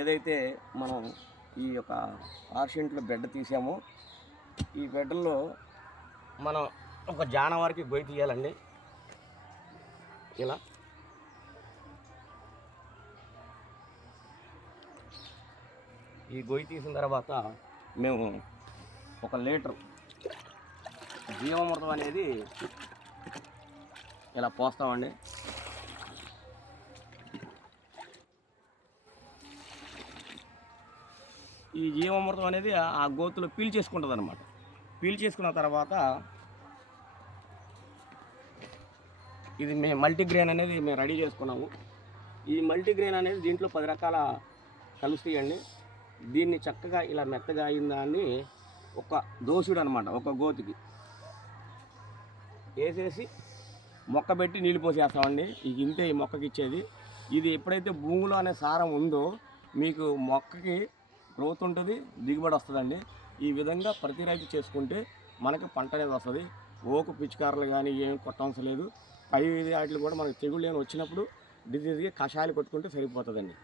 ఏదైతే మనం ఈ యొక్క 6 సెంట్ల బెడ్ తీసామో ఈ బెడ్లో మనం ఒక జానవారికి గొయ్యి తీయాలండి. ఇలా ఈ గొయ్యి తీసిన తర్వాత మేము 1 లీటర్ జీవామృతం అనేది ఇలా పోస్తామండి. ఈ జీవామృతం అనేది ఆ గోతులో పీల్చేసుకుంటుంది అనమాట. పీల్చేసుకున్న తర్వాత ఇది మేము మల్టీగ్రెయిన్ అనేది మేము రెడీ చేసుకున్నాము. ఈ మల్టీగ్రెయిన్ అనేది దీంట్లో 10 రకాల కలుస్తాయండి. దీన్ని చక్కగా ఇలా మెత్తగా అయిన దాన్ని ఒక దోసుడు అనమాట, ఒక గోతికి వేసేసి మొక్క పెట్టి నీళ్ళు పోసేస్తామండి. ఇంతే ఈ మొక్కకి ఇచ్చేది. ఇది ఎప్పుడైతే భూమిలో అనే సారం ఉందో మీకు మొక్కకి గ్రోత్ ఉంటుంది, దిగుబడి వస్తుందండి. ఈ విధంగా ప్రతి రైతు చేసుకుంటే మనకి పంట అనేది వస్తుంది. ఓకు పిచికారులు కానీ ఏం కొట్టవసరం లేదు. పై వాటిలు కూడా మనకు తెగుళ్ళు ఏమైనా వచ్చినప్పుడు డిసీజ్కి కషాయాలు కొట్టుకుంటే సరిపోతుందండి.